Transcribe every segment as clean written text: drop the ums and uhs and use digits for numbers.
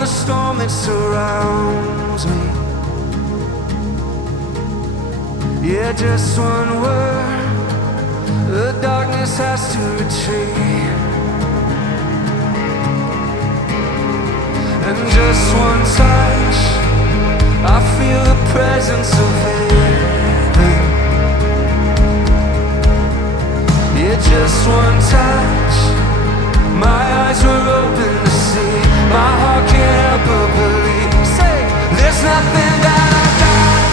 the storm that surrounds me. Yeah, just one word, the darkness has to retreat. And just one touch, I feel the presence of heaven. Yeah, just one touch, my eyes were open to see. My heart can't help but believe. Say, there's nothing that I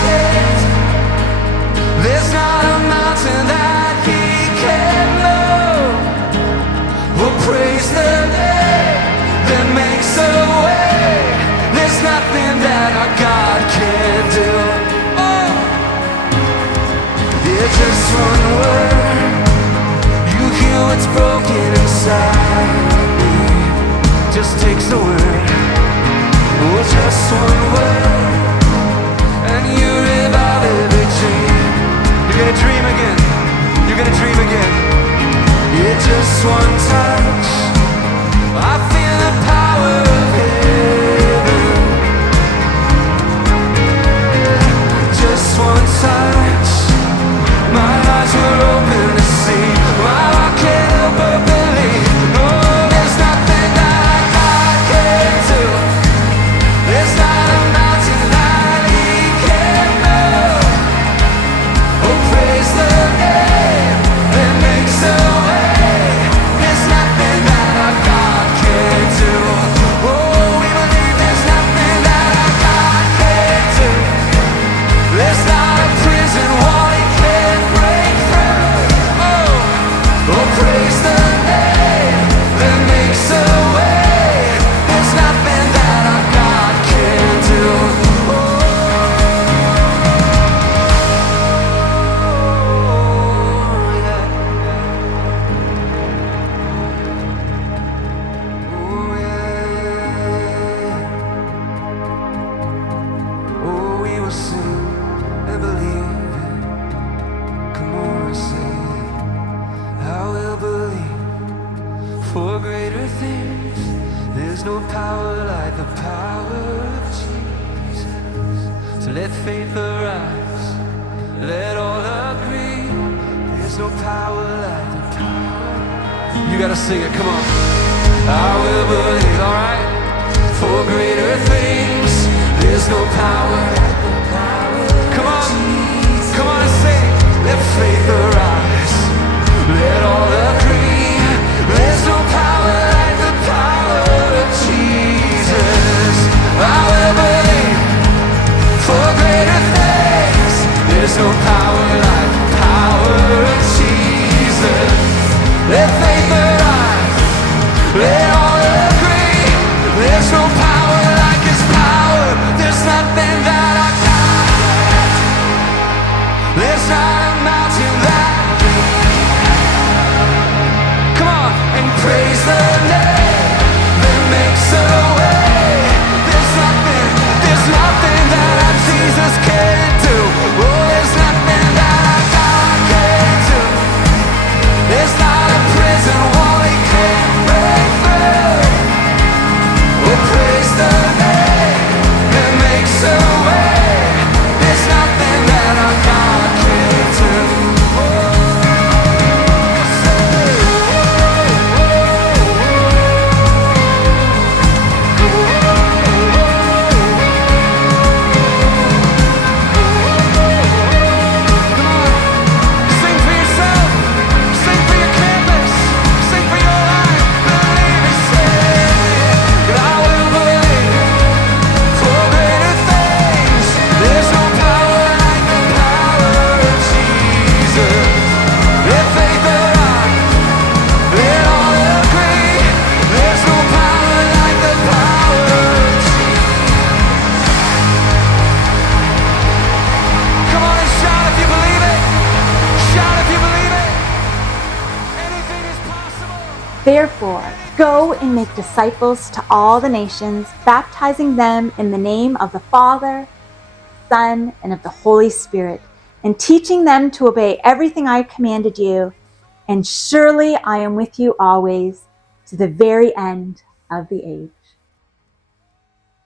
can't. There's not a mountain that he can't move. We'll praise the name that makes a way. There's nothing that our God can't do. Oh, yeah, just one word, you heal what's broken inside me. Just takes a word, oh, just one word, and you revive every dream. You're gonna dream again, you're gonna dream again. Yeah, just one touch, I feel the power of heaven. Just one touch, my eyes were open to see. My heart can't help but believe. Oh, there's nothing that God can't do. There's not a mountain that he can't move. Oh, praise the name that makes a way. There's nothing that our God can't do. Oh, we believe there's nothing that our God can't do. There's not a prison wall he can't break through. Oh, praise the name that makes a way. There's nothing that our God can't do. Oh, we will sing and believe it. Come on, say it. I will believe for greater things. There's no power like the power of Jesus. So let faith arise, let all agree. There's no power like the power. You gotta sing it, come on. I will believe, alright, for greater things. There's no power like the power. Come on, come on and sing. Let faith arise, let all agree. There's no power like the power of Jesus. I will believe for greater things. There's no power like the power of Jesus. Let faith arise, let all agree. There's no power like his power. There's nothing that I got. There's not a mountain that. Come on and praise the name that makes a way. There's nothing that our Jesus can't do. Oh, there's nothing that our God can't do. There's not a prison wall he can't break through. Oh, praise the name that makes a way. There's nothing that our God can't do. Sing for yourself, sing for your campus, sing for your life. Believe and say, I will believe for greater things. There's no power like the power of Jesus. Let faith arise, let all agree. There's no power like the power of Jesus. Come on and shout if you believe it. Shout if you believe it. Anything is possible. Therefore, go and make disciples to all the nations, baptizing them in the name of the Father, Son, and of the Holy Spirit, and teaching them to obey everything I commanded you. And surely I am with you always, to the very end of the age.